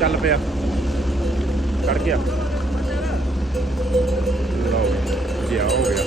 ਚੱਲ ਪਿਆ। ਚੜ ਗਿਆ। ਲਓ ਜੀ ਆ ਹੋ ਗਿਆ।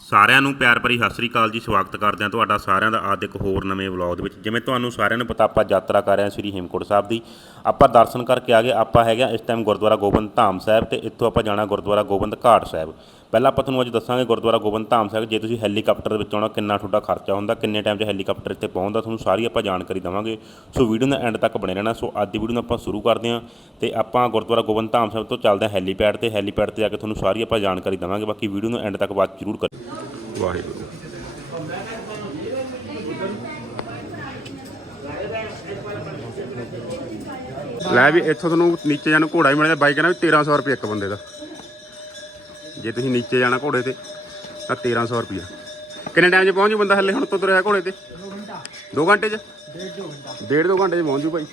ਸਾਰਿਆਂ ਨੂੰ ਪਿਆਰ ਭਰੀ ਸਤਿ ਸ੍ਰੀ ਅਕਾਲ ਜੀ, ਸਵਾਗਤ ਕਰਦੇ ਹਾਂ ਤੁਹਾਡਾ ਸਾਰਿਆਂ ਦਾ ਅੱਜ ਇੱਕ ਹੋਰ ਨਵੇਂ ਵਲੌਗ ਦੇ ਵਿੱਚ। ਜਿਵੇਂ ਤੁਹਾਨੂੰ ਸਾਰਿਆਂ ਨੂੰ ਪਤਾ, ਆਪਾਂ ਯਾਤਰਾ ਕਰ ਰਹੇ ਹਾਂ ਸ੍ਰੀ ਹੇਮਕੁੰਟ ਸਾਹਿਬ ਦੀ। ਆਪਾਂ ਦਰਸ਼ਨ ਕਰਕੇ ਆ ਗਏ, ਆਪਾਂ ਹੈਗੇ ਹਾਂ ਇਸ ਟਾਈਮ ਗੁਰਦੁਆਰਾ ਗੋਬਿੰਦ ਧਾਮ ਸਾਹਿਬ ਤੇ ਇੱਥੋਂ ਆਪਾਂ ਜਾਣਾ ਗੁਰਦੁਆਰਾ ਗੋਬਿੰਦ ਘਾਟ ਸਾਹਿਬ। ਪਹਿਲਾਂ ਆਪਾਂ ਤੁਹਾਨੂੰ ਅੱਜ ਦੱਸਾਂਗੇ ਗੁਰਦੁਆਰਾ ਗੋਬਿੰਦ ਧਾਮ ਸਾਹਿਬ, ਜੇ ਤੁਸੀਂ ਹੈਲੀਕਾਪਟਰ ਦੇ ਵਿੱਚ ਆਉਣਾ, ਕਿੰਨਾ ਤੁਹਾਡਾ ਖਰਚਾ ਹੁੰਦਾ, ਕਿੰਨੇ ਟਾਈਮ 'ਚ ਹੈਲੀਕਾਪਟਰ ਇੱਥੇ ਪਹੁੰਚਦਾ, ਤੁਹਾਨੂੰ ਸਾਰੀ ਆਪਾਂ ਜਾਣਕਾਰੀ ਦੇਵਾਂਗੇ। ਸੋ ਵੀਡੀਓ ਦਾ ਐਂਡ ਤੱਕ ਬਣੇ ਰਹਿਣਾ, ਸੋ ਅੱਜ ਦੀ ਵੀਡੀਓ ਨੂੰ ਆਪਾਂ ਸ਼ੁਰੂ ਕਰਦੇ ਹਾਂ ਤੇ ਆਪਾਂ ਗੁਰਦੁਆਰਾ ਗੋਬਿੰਦ ਧਾਮ ਸਾਹਿਬ ਤੋਂ ਚੱਲਦੇ ਹਾਂ ਹੈਲੀਪੈਡ ਤੇ ਹੈਲੀਪੈਡ ਤੇ ਜਾ ਕੇ ਤੁਹਾਨੂੰ ਸਾਰੀ ਆਪਾਂ ਜਾਣਕਾਰੀ ਦੇਵਾਂਗੇ, ਬਾਕੀ ਵੀਡੀਓ ਨੂੰ ਐਂਡ ਤੱਕ ਬਾਅਦ ਜ਼ਰੂਰ ਕਰਿਓ। ਵਾਹਿਗੁਰੂ ਲੈ ਵੀ ਇੱਥੋਂ ਤੁਹਾਨੂੰ ਨੀਚੇ ਜਾਣ ਨੂੰ ਘੋੜਾ ਹੀ ਮਿਲਦਾ ਬਾਈ ਕਹਿੰਦਾ ਵੀ 1300 ਰੁਪਏ ਇੱਕ ਬੰਦੇ ਦਾ। ਜੇ ਤੁਸੀਂ ਨੀਚੇ ਜਾਣਾ ਘੋੜੇ ਤੇ, ਤਾਂ 1300 ਰੁਪਏ ਕਿੰਨੇ ਟਾਈਮ 'ਚ ਪਹੁੰਚ ਜੂ ਬੰਦਾ ਹੱਲੇ ਹੁਣ ਤੋਂ ਤੁਰਿਆ ਘੋੜੇ ਤੇ? 2 ਘੰਟੇ 'ਚ? ਡੇਢ ਦੋ ਘੰਟੇ 'ਚ ਪਹੁੰਚ ਜੂ ਭਾਈ।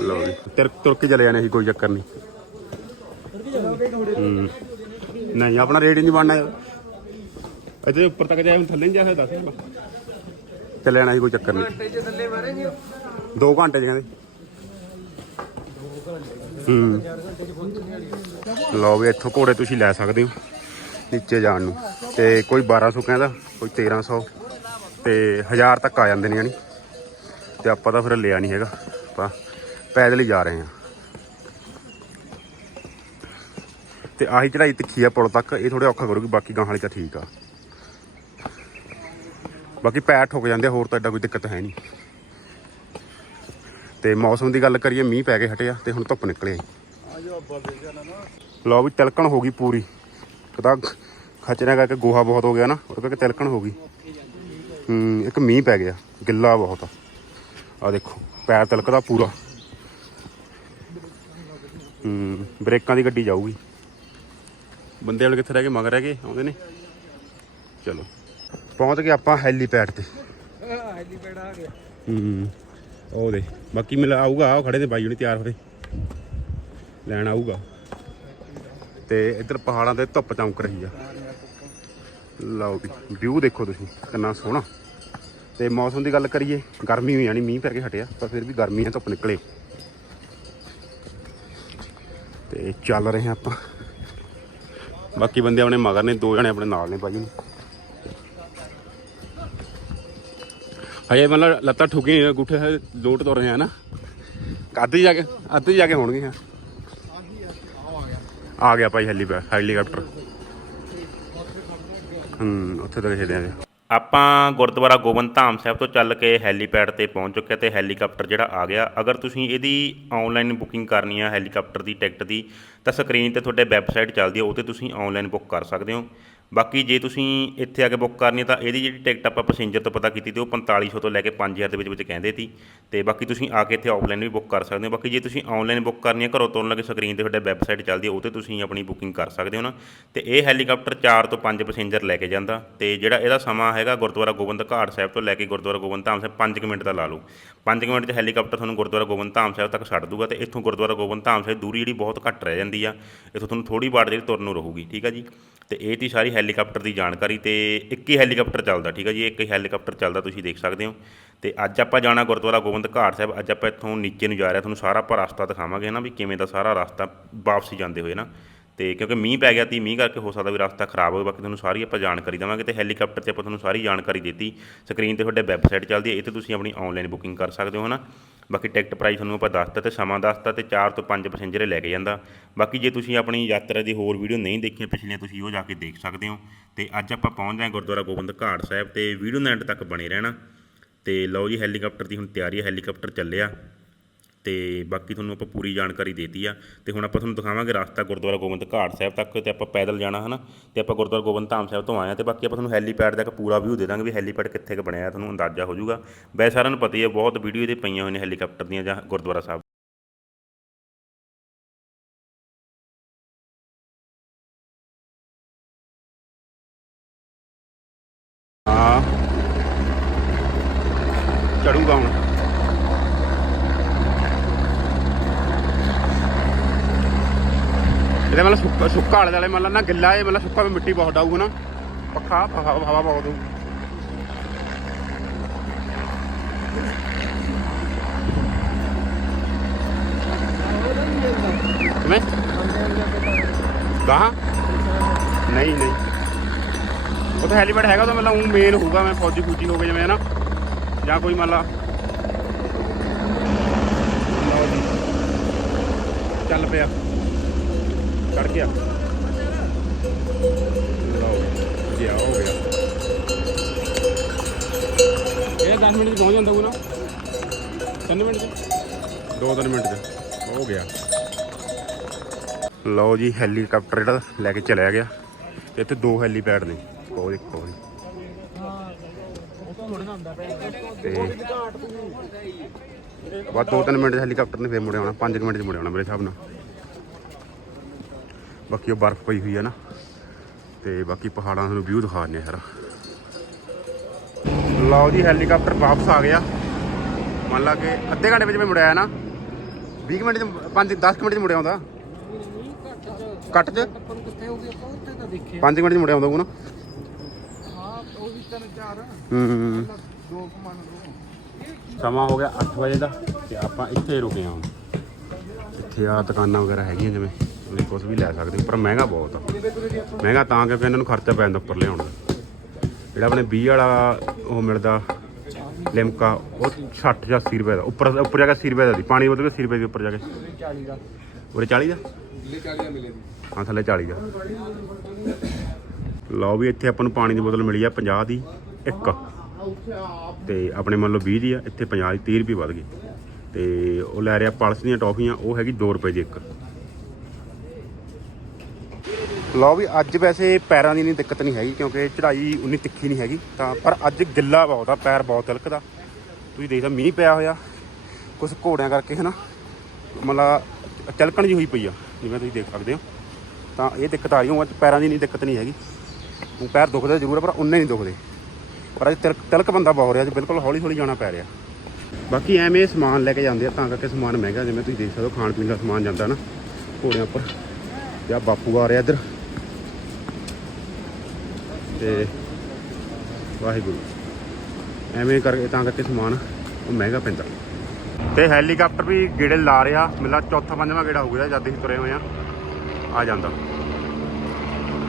ਲਓ ਜੀ, ਤੁਰ ਤੁਰ ਕੇ ਚਲੇ ਜਾਣੇ ਸੀ, ਕੋਈ ਚੱਕਰ ਨਹੀਂ। ਹੂੰ। ਨਹੀਂ, ਆਪਣਾ ਰੇਟ ਹੀ ਨਹੀਂ ਬਣਨਾ। ਯਾਰ ਅਜੇ ਉੱਪਰ ਤੱਕ ਜਾਏ, ਹੁਣ ਥੱਲੇ ਨਹੀਂ ਜਾ ਸਕਦਾ ਚੱਲੇ ਜਾਣਾ ਸੀ, ਕੋਈ ਚੱਕਰ ਨਹੀਂ। ਘੰਟੇ ਚ ਥੱਲੇ ਮਾਰੇ ਨਹੀਂ 2 ਘੰਟੇ 'ਚ ਕਹਿੰਦੇ। ਹੂੰ। ਲਓ ਵੀ ਇੱਥੋਂ ਘੋੜੇ ਤੁਸੀਂ ਲੈ ਸਕਦੇ ਹੋ, ਨੀਚੇ ਜਾਣ ਨੂੰ। ਤੇ ਕੋਈ 1200 ਕਹਿੰਦਾ, ਕੋਈ 1300 ਤੇ 1000 ਤੱਕ ਆ ਜਾਂਦੇ ਨੇ ਯਾਨੀ। ਤੇ ਆਪਾਂ ਤਾਂ ਫਿਰ ਲਿਆ ਨਹੀਂ ਹੈਗਾ। ਆਪਾਂ ਪੈਦਲ ਹੀ ਜਾ ਰਹੇ ਹਾਂ। ਤੇ ਆਹੀ ਚੜਾਈ ਤਿੱਖੀ ਆ ਪੁਲ ਤੱਕ, ਇਹ ਥੋੜੇ ਔਖਾ ਕਰੂਗੀ, ਬਾਕੀ ਗਾਂ ਵਾਲੀ ਤਾਂ ਠੀਕ ਆ। ਬਾਕੀ ਪੈਰ ਠੁੱਕ ਜਾਂਦੇ ਹੋਰ ਤਾਂ ਐਡਾ ਕੋਈ ਦਿੱਕਤ ਹੈ ਨਹੀਂ। ਤੇ ਮੌਸਮ ਦੀ ਗੱਲ ਕਰੀਏ ਮੀਂਹ ਪੈ ਕੇ ਹਟਿਆ ਤੇ ਹੁਣ ਧੁੱਪ ਨਿਕਲੇ ਲਓ ਵੀ ਤਿਲਕਣ ਹੋ ਗਈ ਪੂਰੀ। ਕਦਾ ਖਚਰਾ ਕਰਕੇ ਗੋਹਾ ਬਹੁਤ ਹੋ ਗਿਆ ਨਾ ਉਹਦੇ ਕਰਕੇ ਤਿਲਕਣ ਹੋ ਗਈ। ਹੂੰ ਇੱਕ ਮੀਂਹ ਪੈ ਗਿਆ ਗਿੱਲਾ ਬਹੁਤ। ਆ ਆ ਦੇਖੋ ਪੈਰ ਤਿਲਕਦਾ ਪੂਰਾ। ਹੂੰ ਬ੍ਰੇਕਾਂ ਦੀ ਗੱਡੀ ਜਾਊਗੀ। ਬੰਦੇ ਵਾਲੇ ਕਿੱਥੇ ਰਹਿ ਗਏ? ਮਗਰ ਰਹਿ ਗਏ? ਆਉਂਦੇ ਨੇ? ਚਲੋ। ਪਹੁੰਚ ਗਏ ਆਪਾਂ ਹੈਲੀਪੈਡ ਤੇ। ਹੈਲੀਪੈਡ ਆ ਗਿਆ। ਹੂੰ। ਉਹ ਦੇ ਬਾਕੀ ਮਿਲ ਆਊਗਾ, ਉਹ ਖੜੇ ਨੇ ਬਾਈ ਹੁਣੀ ਤਿਆਰ ਹੋਰੇ ਲੈਣ ਆਊਗਾ। ਤੇ ਇੱਧਰ ਪਹਾੜਾਂ ਤੇ ਧੁੱਪ ਚਮਕ ਰਹੀ ਆ। ਲਓ ਵੀ ਵਿਊ ਦੇਖੋ ਤੁਸੀਂ, ਕਿੰਨਾ ਸੋਹਣਾ। ਤੇ ਮੌਸਮ ਦੀ ਗੱਲ ਕਰੀਏ, ਗਰਮੀ ਹੋਈ ਜਾਣੀ, ਮੀਂਹ ਪੈ ਕੇ ਹਟਿਆ, ਪਰ ਫਿਰ ਵੀ ਗਰਮੀ ਹੈ ਧੁੱਪ ਨਿਕਲੇ। ਤੇ ਚੱਲ ਰਹੇ ਹਾਂ ਆਪਾਂ। ਬਾਕੀ ਬੰਦੇ ਆਪਣੇ ਮਗਰ ਨੇ, ਦੋ ਜਣੇ ਆਪਣੇ ਨਾਲ ਨੇ ਬਾਈ ਹਜੇ ਮਤਲਬ ਲੱਤਾਂ ਠੁਕੀਆਂ ਹੋਈਆਂ, ਗੁੱਠੇ ਲੋਟ ਤੁਰ ਰਹੇ ਆ ਨਾ। ਅੱਧੀ ਜਾ ਕੇ ਅੱਧੀ ਜਾ ਕੇ ਹੋਣਗੇ ਆ ਗਿਆ ਭਾਈ ਹੈਲੀ ਹੈਲੀਕਾਪਟਰ। ਹੂੰ ਉੱਥੇ ਤੱਕ ਚਲੇ ਆ ਆਪਾਂ ਗੁਰਦੁਆਰਾ ਗੋਬਿੰਦ ਧਾਮ ਸਾਹਿਬ ਤੋਂ ਚੱਲ ਕੇ ਹੈਲੀਪੈਡ ਤੇ ਪਹੁੰਚ ਚੁੱਕੇ ਤੇ ਹੈਲੀਕਾਪਟਰ ਜਿਹੜਾ ਆ ਗਿਆ। ਅਗਰ ਤੁਸੀਂ ਇਹਦੀ ਆਨਲਾਈਨ ਬੁਕਿੰਗ ਕਰਨੀ ਆ ਹੈਲੀਕਾਪਟਰ ਦੀ ਟਿਕਟ ਦੀ ਤਾਂ ਸਕਰੀਨ ਤੇ ਤੁਹਾਡੇ ਵੈਬਸਾਈਟ ਚੱਲਦੀ ਆ ਉਹ ਤੇ ਤੁਸੀਂ ਆਨਲਾਈਨ ਬੁੱਕ ਕਰ ਸਕਦੇ ਹੋ। ਬਾਕੀ ਜੇ ਤੁਸੀਂ ਇੱਥੇ ਆ ਕੇ ਬੁੱਕ ਕਰਨੀ ਹੈ ਤਾਂ ਇਹਦੀ ਜਿਹੜੀ ਟਿਕਟ ਆਪਾਂ ਪੈਸੇਂਜਰ ਤੋਂ ਪਤਾ ਕੀਤੀ ਤੇ ਉਹ 4500 ਤੋਂ ਲੈ ਕੇ 5000 ਦੇ ਵਿੱਚ ਵਿੱਚ ਕਹਿੰਦੇ ਸੀ। ਤੇ ਬਾਕੀ ਤੁਸੀਂ ਆ ਕੇ ਇੱਥੇ ਆਫਲਾਈਨ ਵੀ ਬੁੱਕ ਕਰ ਸਕਦੇ ਹੋ। ਬਾਕੀ ਜੇ ਤੁਸੀਂ ਆਨਲਾਈਨ ਬੁੱਕ ਕਰਨੀ ਹੈ ਘਰੋਂ ਤੁਰਨ ਲੱਗੇ ਸਕਰੀਨ ਤੇ ਤੁਹਾਡੇ ਵੈਬਸਾਈਟ ਚੱਲਦੀ ਹੈ ਉਹ ਤੇ ਤੁਸੀਂ ਆਪਣੀ ਬੁਕਿੰਗ ਕਰ ਸਕਦੇ ਹੋ ਨਾ। ਤੇ ਇਹ ਹੈਲੀਕਾਪਟਰ 4 ਤੋਂ 5 ਪੈਸੇਂਜਰ ਲੈ ਕੇ ਜਾਂਦਾ। ਤੇ ਜਿਹੜਾ ਇਹਦਾ ਸਮਾਂ ਹੈਗਾ ਗੁਰਦੁਆਰਾ ਗੋਬਿੰਦ ਘਾਟ ਸਾਹਿਬ ਤੋਂ ਲੈ ਕੇ ਗੁਰਦੁਆਰਾ ਗੋਬਿੰਦ ਧਾਮ ਸਾਹਿਬ 5 ਮਿੰਟ ਦਾ ਲਾ ਲਓ। 5 ਮਿੰਟ 'ਚ ਹੈਲੀਕਾਪਟਰ ਤੁਹਾਨੂੰ ਗੁਰਦੁਆਰਾ ਗੋਬਿੰਦ ਧਾਮ ਸਾਹਿਬ ਤੱਕ ਛੱਡ ਦੂਗਾ ਤੇ ਇੱਥੋਂ ਗੁਰਦੁਆਰਾ ਗੋਬਿੰਦ ਧਾਮ ਸਾਹਿਬ ਦੂਰੀ ਜਿਹੜੀ ਬਹੁਤ ਘੱਟ ਰਹਿ ਜਾਂਦੀ ਆ। ਇੱਥੋਂ ਤੁਹਾਨੂੰ ਥੋੜੀ ਬਾੜ ਜਿਹੜੀ ਤੁਰਨ ਨੂੰ ਰਹੂਗੀ, ਠੀਕ ਆ ਜੀ? ਤੇ ਇਹ ਤੀ ਸਾਰੀ ਹੈਲੀਕਾਪਟਰ ਦੀ ਜਾਣਕਾਰੀ ਤੇ ਇੱਕ ਹੀ ਹੈਲੀਕਾਪਟਰ ਚੱਲਦਾ, ਠੀਕ ਹੈ ਜੀ? ਇੱਕ ਹੀ ਹੈਲੀਕਾਪਟਰ ਚੱਲਦਾ ਤੁਸੀਂ ਦੇਖ ਸਕਦੇ ਹੋ। ਤੇ ਅੱਜ ਆਪਾਂ ਜਾਣਾ ਗੁਰਦੁਆਰਾ ਗੋਬਿੰਦ ਘਾਟ ਸਾਹਿਬ। ਅੱਜ ਆਪਾਂ ਇੱਥੋਂ ਨੀਚੇ ਨੂੰ ਜਾ ਰਿਹਾ ਤੁਹਾਨੂੰ ਸਾਰਾ ਆਪਾਂ ਰਸਤਾ ਦਿਖਾਵਾਂਗੇ ਨਾ ਵੀ ਕਿਵੇਂ ਦਾ ਸਾਰਾ ਰਸਤਾ ਵਾਪਸੀ ਜਾਂਦੇ ਹੋਏ ਨਾ। ਤੇ ਕਿਉਂਕਿ ਮੀਂਹ ਪੈ ਗਿਆ ਤੀ, ਮੀਂਹ ਕਰਕੇ ਹੋ ਸਕਦਾ ਵੀ ਰਸਤਾ ਖਰਾਬ ਹੋਵੇ, ਬਾਕੀ ਤੁਹਾਨੂੰ ਸਾਰੀ ਆਪਾਂ ਜਾਣਕਾਰੀ ਦੇਵਾਂਗੇ ਤੇ ਹੈਲੀਕਾਪਟਰ ਤੇ ਆਪਾਂ ਤੁਹਾਨੂੰ ਸਾਰੀ ਜਾਣਕਾਰੀ ਦਿੱਤੀ। ਸਕਰੀਨ ਤੇ ਤੁਹਾਡੇ ਵੈਬਸਾਈਟ ਚੱਲਦੀ ਹੈ, ਇਹ ਤੇ ਤੁਸੀਂ ਆਪਣੀ ਆਨਲਾਈਨ ਬੁਕਿੰਗ ਕਰ ਸਕਦੇ ਹੋ, ਹਨਾ? ਬਾਕੀ ਟਿਕਟ ਪ੍ਰਾਈਸ ਤੁਹਾਨੂੰ ਆਪਾਂ ਦੱਸਤਾ ਤੇ ਸਮਾਂ ਦੱਸਤਾ ਤੇ 4 ਤੋਂ 5 ਪੈਸੇਂਜਰ ਲੈ ਕੇ ਜਾਂਦਾ। ਬਾਕੀ ਜੇ ਤੁਸੀਂ ਆਪਣੀ ਯਾਤਰਾ ਦੀ ਹੋਰ ਵੀਡੀਓ ਨਹੀਂ ਦੇਖੀ ਪਿਛਲੀਆਂ ਤੁਸੀਂ ਉਹ ਜਾ ਕੇ ਦੇਖ ਸਕਦੇ ਹੋ। ਤੇ ਅੱਜ ਆਪਾਂ ਪਹੁੰਚ ਹਾਂ ਗੁਰਦੁਆਰਾ ਗੋਬਿੰਦ ਘਾਟ ਸਾਹਿਬ ਤੇ ਵੀਡੀਓ ਦੇ ਤੱਕ ਬਣੇ ਰਹਿਣਾ। ਤੇ ਲਓ ਜੀ, ਹੈਲੀਕਾਪਟਰ ਦੀ ਹੁਣ ਤਿਆਰੀ ਹੈ, ਹੈਲੀਕਾਪਟਰ ਚੱਲਿਆ। ਅਤੇ ਬਾਕੀ ਤੁਹਾਨੂੰ ਆਪਾਂ ਪੂਰੀ ਜਾਣਕਾਰੀ ਦੇਤੀ ਆ। ਅਤੇ ਹੁਣ ਆਪਾਂ ਤੁਹਾਨੂੰ ਦਿਖਾਵਾਂਗੇ ਰਸਤਾ ਗੁਰਦੁਆਰਾ ਗੋਬਿੰਦ ਘਾਟ ਸਾਹਿਬ ਤੱਕ ਅਤੇ ਆਪਾਂ ਪੈਦਲ ਜਾਣਾ ਹੈ ਨਾ ਅਤੇ ਆਪਾਂ ਗੁਰਦੁਆਰਾ ਗੋਬਿੰਦ ਧਾਮ ਸਾਹਿਬ ਤੋਂ ਆਏ ਆ ਅਤੇ ਬਾਕੀ ਆਪਾਂ ਤੁਹਾਨੂੰ ਹੈਲੀਪੈਡ ਦਾ ਇੱਕ ਪੂਰਾ ਵਿਊ ਦੇ ਦਾਂਗੇ ਵੀ ਹੈਲੀਪੈਡ ਕਿੱਥੇ ਕੁ ਬਣਿਆ, ਤੁਹਾਨੂੰ ਅੰਦਾਜ਼ਾ ਹੋ ਜਾਊਗਾ ਵੈਸੇ ਸਾਰਿਆਂ ਨੂੰ ਪਤਾ ਹੀ ਹੈ ਬਹੁਤ ਵੀਡੀਓ ਇਹਦੇ ਪਈਆਂ ਹੋਈਆਂ ਨੇ ਹੈਲੀਕਾਪਟਰ ਦੀਆਂ ਜਾਂ ਗੁਰਦੁਆਰਾ ਸਾਹਿਬ ਹਾਂ ਚੜੂਗਾ ਹੁਣ ਇਹਦੇ ਮਤਲਬ ਸੁੱਕਾ ਸੁੱਕਾ ਵਾਲੇ ਵਾਲੇ ਮਤਲਬ ਨਾ ਗਿੱਲਾ ਇਹ ਮਤਲਬ ਸੁੱਕਾ ਵੀ ਮਿੱਟੀ ਬਹੁਤ ਆਊਗਾ ਨਾ। ਪੱਖਾ ਹਵਾ ਬਹੁਤ ਆਊ ਕਿਵੇਂ? ਗਾਹਾਂ? ਨਹੀਂ ਨਹੀਂ। ਉਹ ਤਾਂ ਹੈਲੀਪੈਡ ਹੈਗਾ ਉਹ ਤਾਂ ਮਤਲਬ ਉਹ ਮੇਨ ਹੋਊਗਾ ਮੈਂ ਫੌਜੀ ਫੂਜੀ ਹੋ ਗਏ ਜਿਵੇਂ ਨਾ ਜਾਂ ਕੋਈ ਮੰਨ ਲਾ ਚੱਲ ਪਿਆ। ਚੜ ਗਿਆ ਲਓ ਜੀ ਆ ਹੋ ਗਿਆ। ਇਹ 10 ਮਿੰਟ ਚ ਪਹੁੰਚ ਜਾਂਦਾ ਉਹ ਨਾ 3 ਮਿੰਟ ਚ? 2-3 ਮਿੰਟ ਚ ਹੋ ਗਿਆ। ਲਓ ਜੀ ਹੈਲੀਕਾਪਟਰ ਜਿਹੜਾ ਲੈ ਕੇ ਚਲਿਆ ਗਿਆ। ਇੱਥੇ ਦੋ ਹੈਲੀਪੈਡ ਨੇ। ਉਹ ਦੇਖੋ ਜੀ। ਤੇ ਦੋ ਤਿੰਨ ਮਿੰਟ 'ਚ ਹੈਲੀਕਾਪਟਰ ਨੇ ਫੇਰ ਮੁੜ ਆਉਣਾ। 5 ਮਿੰਟ 'ਚ ਮੁੜ ਆਉਣਾ ਮੇਰੇ ਹਿਸਾਬ ਨਾਲ। ਬਾਕੀ ਉਹ ਬਰਫ਼ ਪਈ ਹੋਈ ਹੈ ਨਾ। ਤੇ ਬਾਕੀ ਪਹਾੜਾਂ ਨੂੰ ਵਿਊ ਦਿਖਾ ਦਿੰਦੇ ਆ ਸਾਰਾ। ਲਓ ਜੀ ਹੈਲੀਕਾਪਟਰ ਵਾਪਸ ਆ ਗਿਆ। ਮੰਨ ਲਾ ਕਿ ਅੱਧੇ ਘੰਟੇ ਵਿੱਚ ਮੈਂ ਮੁੜਿਆ ਨਾ 20 ਮਿੰਟ 'ਚ 5 10 ਮਿੰਟ 'ਚ ਮੁੜਿਆ ਆਉਂਦਾ ਕੱਟ 'ਚ? ਆਪਾਂ 5 ਮਿੰਟ 'ਚ ਮੁੜਿਆ ਆਉਂਦਾ ਉਹ ਨਾ। ਹਾਂ ਉਹ ਵੀ ਤਿੰਨ ਚਾਰ ਹੂੰ। ਦੋ ਕੁ ਸਮਾਂ ਹੋ ਗਿਆ 8 ਵਜੇ ਦਾ, ਤੇ ਆਪਾਂ ਇੱਥੇ ਰੁਕੇ ਹਾਂ ਇੱਥੇ ਆ ਦੁਕਾਨਾਂ ਵਗੈਰਾ ਹੈਗੀਆਂ ਜਿਵੇਂ। ਤੁਸੀਂ ਕੁਝ ਵੀ ਲੈ ਸਕਦੇ ਹੋ, ਪਰ ਮਹਿੰਗਾ ਬਹੁਤ ਆ। ਮਹਿੰਗਾ ਤਾਂ ਕਿਉਂਕਿ ਇਹਨਾਂ ਨੂੰ ਖਰਚਾ ਪੈ ਜਾਂਦਾ ਉੱਪਰ ਲਿਆਉਣ। ਦਾ ਜਿਹੜਾ ਆਪਣੇ 20 ਵਾਲਾ ਉਹ ਮਿਲਦਾ, ਲਿਮਕਾ, ਉਹ 60 ਜਾਂ 80 ਰੁਪਏ ਦਾ, ਉੱਪਰ ਉੱਪਰ ਜਾ ਕੇ 80 ਰੁਪਏ ਦਾ ਦੀ, ਪਾਣੀ ਬੋਤਲ ਵੀ 80 ਰੁਪਏ ਦੀ ਉੱਪਰ ਜਾ ਕੇ। 40 ਦਾ ਉਰੇ 40 ਦਾ? ਦਿੱਲੀ 40 ਦਾ ਮਿਲੇ ਹਾਂ, ਥੱਲੇ 40 ਦਾ। ਲਓ ਵੀ ਇੱਥੇ ਆਪਾਂ ਨੂੰ ਪਾਣੀ ਦੀ ਬੋਤਲ ਮਿਲੀ ਆ 50 ਦੀ ਇੱਕ। ਤੇ ਆਪਣੇ ਮੰਨ ਲਓ 20 ਦੀ ਆ, ਇੱਥੇ 50 ਦੀ 30 ਰੁਪਏ ਵੱਧ ਗਈ ਤੇ ਉਹ ਲੈ ਰਿਹਾ, ਪਲਸ ਦੀਆਂ ਟੌਫੀਆਂ, ਉਹ ਹੈਗੀ 2 ਰੁਪਏ ਦੀ ਇੱਕ। ਲਓ ਵੀ ਅੱਜ ਵੈਸੇ ਪੈਰਾਂ ਦੀ ਨਹੀਂ ਦਿੱਕਤ ਨਹੀਂ ਹੈਗੀ ਕਿਉਂਕਿ ਚੜ੍ਹਾਈ ਉਨੀ ਤਿੱਖੀ ਨਹੀਂ ਹੈਗੀ ਤਾਂ ਪਰ ਅੱਜ ਗਿੱਲਾ ਬਹੁਤ ਆ, ਪੈਰ ਬਹੁਤ ਤਿਲਕਦਾ। ਤੁਸੀਂ ਦੇਖਦਾ ਮੀਂਹ ਪਿਆ ਹੋਇਆ ਕੁਝ ਘੋੜਿਆਂ ਕਰਕੇ ਹਨਾ, ਮਤਲਬ ਤਿਲਕਣ ਜੀ ਹੋਈ ਪਈ ਆ, ਜਿਵੇਂ ਤੁਸੀਂ ਦੇਖ ਸਕਦੇ ਹੋ। ਤਾਂ ਇਹ ਦਿੱਕਤ ਆ ਰਹੀ ਉਹ ਅੱਜ ਪੈਰਾਂ ਦੀ ਨਹੀਂ ਦਿੱਕਤ ਨਹੀਂ ਹੈਗੀ। ਉਹ ਪੈਰ ਦੁਖਦੇ ਜ਼ਰੂਰ ਆ, ਪਰ ਉਨੇ ਨਹੀਂ ਦੁਖਦੇ। ਪਰ ਅੱਜ ਤਿਲਕ ਤਿਲਕ ਬੰਦਾ ਬਹੁਤ ਰਿਹਾ, ਅੱਜ ਬਿਲਕੁਲ ਹੌਲੀ ਹੌਲੀ ਜਾਣਾ ਪੈ ਰਿਹਾ। ਬਾਕੀ ਐਵੇਂ ਸਮਾਨ ਲੈ ਕੇ ਜਾਂਦੇ ਆ, ਤਾਂ ਕਰਕੇ ਸਮਾਨ ਮਹਿੰਗਾ, ਜਿਵੇਂ ਤੁਸੀਂ ਦੇਖ ਸਕਦੇ ਹੋ ਖਾਣ ਪੀਣ ਦਾ ਸਮਾਨ ਜਾਂਦਾ ਨਾ, ਘੋੜਿਆਂ ਉੱਪਰ। ਜਾਂ ਬਾਪੂ ਆ ਰਿਹਾ ਇੱਧਰ। ਤੇ ਵਾਹਿਗੁਰੂ। ਐਵੇਂ ਕਰਕੇ ਤਾਂ ਕਰਕੇ ਸਮਾਨ ਉਹ ਮਹਿੰਗਾ ਪੈਂਦਾ। ਤੇ ਹੈਲੀਕਾਪਟਰ ਵੀ ਗੇੜੇ ਲਾ ਰਿਹਾ। ਮਿਲਾ ਚੌਥਾ ਪੰਜਵਾਂ ਗੇੜਾ ਹੋ ਗਿਆ, ਜਦ ਅਸੀਂ ਤੁਰੇ ਹੋਏ ਆ ਆ ਜਾਂਦਾ।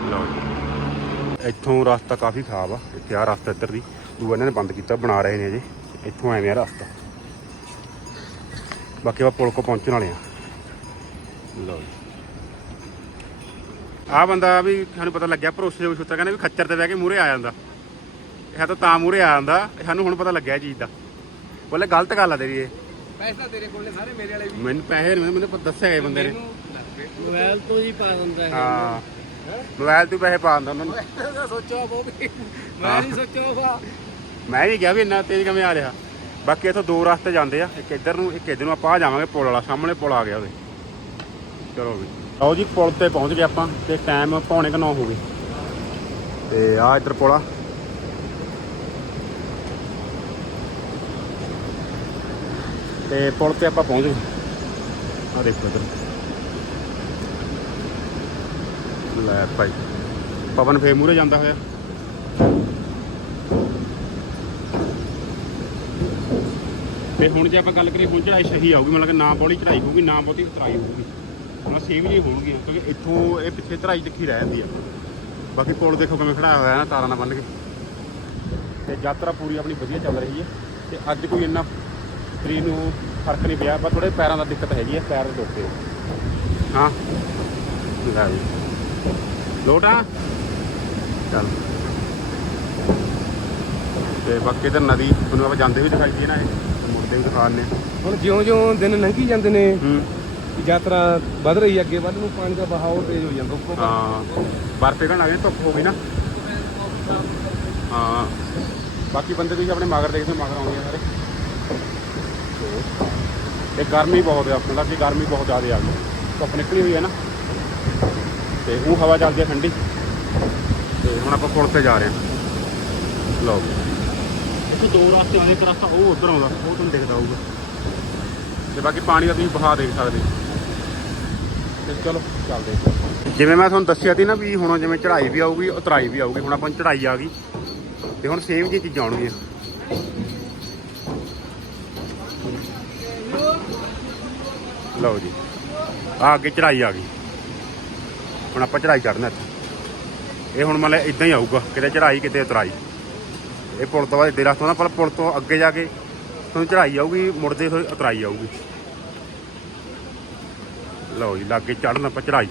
ਲਓ ਜੀ। ਇੱਥੋਂ ਰਸਤਾ ਕਾਫੀ ਖਰਾਬ ਆ। ਇੱਥੇ ਆ ਰਸਤਾ ਇੱਧਰ ਦੀ। ਦੂਆ ਇਹਨਾਂ ਨੇ ਬੰਦ ਕੀਤਾ, ਬਣਾ ਰਹੇ ਨੇ ਅਜੇ। ਇੱਥੋਂ ਐਵੇਂ ਆ ਰਸਤਾ। ਬਾਕੀ ਆਪਾਂ ਪੁਲ ਕੋ ਪਹੁੰਚਣ ਵਾਲੇ ਆ ਲਓ ਜੀ। ਆ ਬੰਦਾ ਵੀ ਸਾਨੂੰ ਪਤਾ ਲੱਗਿਆ ਭਰੋਸੇ ਜੋ ਸੁੱਤਾ ਕਹਿੰਦਾ ਵੀ ਖੱਚਰ ਤੇ ਬਹਿ ਕੇ ਮੂਰੇ ਆ ਜਾਂਦਾ। ਇਹ ਤਾਂ ਤਾਂ ਮੂਰੇ ਆ ਜਾਂਦਾ ਸਾਨੂੰ ਹੁਣ ਪਤਾ ਲੱਗਿਆ ਇਹ ਚੀਜ਼ ਦਾ। ਬੋਲੇ ਗਲਤ ਗੱਲ ਆ ਤੇਰੀ ਇਹ। ਪੈਸਾ ਤੇਰੇ ਕੋਲ ਨੇ ਸਾਰੇ ਮੇਰੇ ਵਾਲੇ ਵੀ। ਮੈਨੂੰ ਪੈਸੇ ਨਹੀਂ ਮੈਨੂੰ ਪਤਾ ਦੱਸਿਆ ਇਹ ਬੰਦੇ ਨੇ। ਮੋਬਾਈਲ ਤੋਂ ਹੀ ਪਾ ਦਿੰਦਾ ਹਾਂ। ਮੋਬਾਈਲ ਤੋਂ ਪੈਸੇ ਪਾ ਦਿੰਦਾ ਉਹਨਾਂ ਨੂੰ। ਹੈ ਸੋਚੋ ਬਹੁਤ ਵੀ। ਮੈਂ ਨਹੀਂ ਸੋਚੋ ਵਾ ਮੈਂ ਵੀ ਕਿਹਾ ਵੀ ਇੰਨਾ ਤੇਜ਼ ਕਿਵੇਂ ਆ ਰਿਹਾ। ਬਾਕੀ ਇੱਥੋਂ ਦੋ ਰਸਤੇ ਜਾਂਦੇ ਆ ਇੱਕ ਇੱਧਰ ਨੂੰ ਇੱਕ ਇੱਧਰ ਨੂੰ ਆਪਾਂ ਆ ਜਾਵਾਂਗੇ ਪੁਲ ਵਾਲਾ ਸਾਹਮਣੇ ਪੁਲ ਆ ਗਿਆ ਉਹਦੇ। ਚਲੋ ਵੀ। ਆਓ ਜੀ ਪੁਲ ਤੇ ਪਹੁੰਚ ਗਏ ਆਪਾਂ ਤੇ ਟਾਈਮ ਪੌਣੇ ਕੁ ਨੌ ਹੋ ਗਏ। ਤੇ ਆ ਇੱਧਰ ਪੁਲ ਆ। ਤੇ ਪੁਲ ਤੇ ਆਪਾਂ ਪਹੁੰਚ ਗਏ। ਆ ਦੇਖੋ ਇੱਧਰ। ਲੈ ਭਾਈ ਪਵਨ ਫੇਰ ਮੂਰੇ ਜਾਂਦਾ ਹੋਇਆ। ਤੇ ਹੁਣ ਜੇ ਆਪਾਂ ਗੱਲ ਕਰੀਏ ਹੁਣ ਚੜਾਈ ਸਹੀ ਆਊਗੀ ਮਤਲਬ ਕਿ ਨਾ ਬੋਲੀ ਚੜਾਈ ਹੋਊਗੀ ਨਾ ਬਹੁਤੀ ਉਤਰਾਈ ਹੋਊਗੀ। ਹੁਣ ਸੇਮ ਜਿਹੀ ਹੋਣਗੀਆਂ ਕਿਉਂਕਿ ਇੱਥੋਂ ਇਹ ਪਿੱਛੇ ਚੜਾਈ ਤਿੱਖੀ ਰਹਿ ਜਾਂਦੀ ਆ। ਬਾਕੀ ਪੁਲ ਦੇਖੋ ਕਿਵੇਂ ਖੜਾਇਆ ਹੋਇਆ ਨਾ ਤਾਰਾਂ ਨਾਲ ਬੰਨ ਕੇ। ਤੇ ਯਾਤਰਾ ਪੂਰੀ ਆਪਣੀ ਵਧੀਆ ਚੱਲ ਰਹੀ ਹੈ ਤੇ ਅੱਜ ਕੋਈ ਇੰਨਾ ਸਰੀਰ ਨੂੰ ਫ਼ਰਕ ਨਹੀਂ ਪਿਆ ਪਰ ਥੋੜੇ ਪੈਰਾਂ ਦਾ ਦਿੱਕਤ ਹੈਗੀ ਹੈ ਪੈਰ ਦੇ ਦੁਖਦੇ ਹਾਂ। ਲੈ ਜੀ। ਲੋਟ। ਚੱਲ। ਤੇ ਬਾਕੀ ਇਧਰ ਨਦੀ ਤੁਹਾਨੂੰ ਆਪਾਂ ਜਾਂਦੇ ਵੀ ਦਿਖਾਈ ਦੀ ਨਾ ਇਹ ਤੇ ਮੁੜਦੇ ਵੀ ਦਿਖਾ ਨੇ ਹੁਣ ਜਿਉਂ-ਜਿਉਂ ਦਿਨ ਲੰਘੀ ਜਾਂਦੇ ਨੇ ਹੂੰ। ਯਾਤਰਾ ਵੱਧ ਰਹੀ ਹੈ ਅੱਗੇ ਵੱਧ ਨੂੰ ਪਾਣੀ ਦਾ ਬਹਾਅ ਹੋਰ ਤੇਜ਼ ਹੋ ਜਾਂਦਾ ਉੱਪਰੋਂ ਹਾਂ ਬਰਫ਼ ਪਿਘਲਣ ਲੱਗ ਗਈ ਧੁੱਪ ਹੋ ਗਈ ਨਾ। ਹਾਂ ਬਾਕੀ ਬੰਦੇ ਤੁਸੀਂ ਆਪਣੇ ਮਗਰ ਦੇਖਦੇ ਹੋ, ਮਗਰ ਆਉਂਦੇ ਆ ਸਾਰੇ। ਤੇ ਗਰਮੀ ਬਹੁਤ ਆ ਮਤਲਬ ਕਿ ਗਰਮੀ ਬਹੁਤ ਜ਼ਿਆਦਾ ਆ ਗਈ ਧੁੱਪ ਨਿਕਲੀ ਹੋਈ ਹੈ ਨਾ। ਤੇ ਉਹ ਹਵਾ ਚੱਲਦੀ ਆ ਠੰਡੀ। ਤੇ ਹੁਣ ਆਪਾਂ ਪੁਲ ਤੇ ਜਾ ਰਹੇ ਹਾਂ। ਲਓ। ਇੱਥੇ ਦੋ ਰਸਤੇ ਆਉਂਦੇ ਇੱਕ ਰਸਤਾ ਉਹ ਉੱਧਰ ਆਉਂਦਾ ਉਹ ਤੁਹਾਨੂੰ ਦਿਖਦਾ ਹੋਊਗਾ। ਤੇ ਬਾਕੀ ਪਾਣੀ ਦਾ ਤੁਸੀਂ ਬਹਾ ਦੇਖ ਸਕਦੇ ਤੇ ਚਲੋ, ਚੱਲਦੇ ਜਿਵੇਂ ਮੈਂ ਤੁਹਾਨੂੰ ਦੱਸਿਆ ਸੀ ਨਾ ਵੀ ਹੁਣ ਜਿਵੇਂ ਚੜਾਈ ਵੀ ਆਊਗੀ, ਉਤਰਾਈ ਵੀ ਆਊਗੀ, ਹੁਣ ਆਪਾਂ ਚੜਾਈ ਆ ਗਈ। ਤੇ ਹੁਣ ਸੇਮ ਜੀ ਚੀਜ਼ਾਂ ਆਉਣਗੀਆਂ। ਲਓ ਜੀ ਆ ਅੱਗੇ ਚੜਾਈ ਆ ਗਈ। ਹੁਣ ਆਪਾਂ ਚੜਾਈ ਚੜ੍ਹਨਾ ਇੱਥੇ। ਇਹ ਹੁਣ ਮਤਲਬ ਇਦਾਂ ਹੀ ਆਊਗਾ, ਕਿਤੇ ਚੜ੍ਹਾਈ, ਕਿਤੇ ਉਤਰਾਈ। ਇਹ ਪੁਲ ਤੋਂ ਬਾਅਦ ਦੇਰਾ ਰਸਤਾ ਨਾ, ਪਰ ਪੁਲ ਤੋਂ ਅੱਗੇ ਜਾ ਕੇ ਤੁਹਾਨੂੰ ਚੜਾਈ ਆਊਗੀ ਮੁੜਦੇ ਹੋਏ ਉਤਰਾਈ ਆਊਗੀ। ਲਓ ਜੀ ਲਾਗੇ ਚੜਨ ਆਪਾਂ ਚੜਾਈ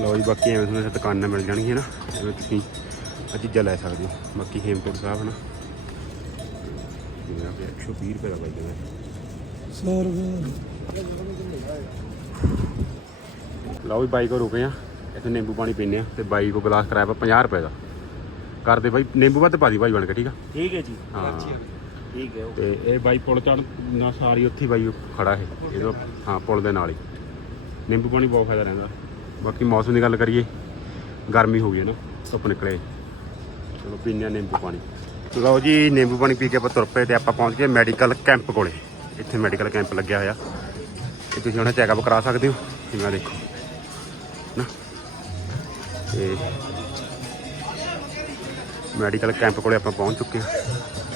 ਲਓ ਜੀ ਬਾਕੀ ਐਵੇਂ ਤੁਹਾਨੂੰ ਦੁਕਾਨਾਂ ਮਿਲ ਜਾਣਗੀਆਂ ਨਾ ਐਵੇਂ ਤੁਸੀਂ ਆਹ ਚੀਜ਼ਾਂ ਲੈ ਸਕਦੇ ਹੋ। ਬਾਕੀ ਹੇਮਕੁੰਟ ਸਾਹਿਬ ਨਾ ਜਿਵੇਂ ਕਿ 120 ਰੁਪਏ ਦਾ ਬਾਈ ਜਿਵੇਂ 100 ਰੁਪਏ ਲਓ ਵੀ ਬਾਈ ਕੋ ਰੁਕੇ ਆ ਇੱਥੇ ਨਿੰਬੂ ਪਾਣੀ ਪੀਨੇ ਆ ਤੇ ਬਾਈ ਕੋ ਗਲਾਸ ਕਰਾਇਆ ਵਾ 50 ਰੁਪਏ ਦਾ। ਕਰਦੇ ਬਾਈ ਨਿੰਬੂ ਵੱਧ ਪਾ ਦੀ ਬਾਈ ਬਣ ਕੇ ਠੀਕ ਆ? ਠੀਕ ਹੈ ਜੀ। ਹਾਂ। ਠੀਕ ਹੈ ਤੇ ਇਹ ਬਾਈ ਪੁਲ ਚੜਨ ਨਾ ਸਾਰੀ ਉੱਥੇ ਬਾਈ ਖੜਾ ਹੈ ਇਹਦਾ ਹਾਂ ਪੁਲ ਦੇ ਨਾਲ ਹੀ। ਨਿੰਬੂ ਪਾਣੀ ਬਹੁਤ ਫਾਇਦਾ ਰਹਿੰਦਾ। ਬਾਕੀ ਮੌਸਮ ਦੀ ਗੱਲ ਕਰੀਏ ਗਰਮੀ ਹੋ ਗਈ ਹੈ ਨਾ ਧੁੱਪ ਨਿਕਲੇ। ਚਲੋ ਪੀਨੇ ਆ ਨਿੰਬੂ ਪਾਣੀ। ਲਓ ਜੀ ਨਿੰਬੂ ਪਾਣੀ ਪੀ ਕੇ ਆਪਾਂ ਤੁਰ ਪਏ ਤੇ ਆਪਾਂ ਪਹੁੰਚ ਗਏ ਮੈਡੀਕਲ ਕੈਂਪ ਕੋਲੇ। ਇੱਥੇ ਮੈਡੀਕਲ ਕੈਂਪ ਲੱਗਿਆ ਹੋਇਆ। ਤੇ ਤੁਸੀਂ ਹੁਣ ਚੈੱਕਅਪ ਕਰਾ ਸਕਦੇ ਹੋ। ਜਿਵੇਂ ਦੇਖੋ। ਨਾ। ਤੇ ਮੈਡੀਕਲ ਕੈਂਪ ਕੋਲੇ ਆਪਾਂ ਪਹੁੰਚ ਚੁੱਕੇ ਹਾਂ।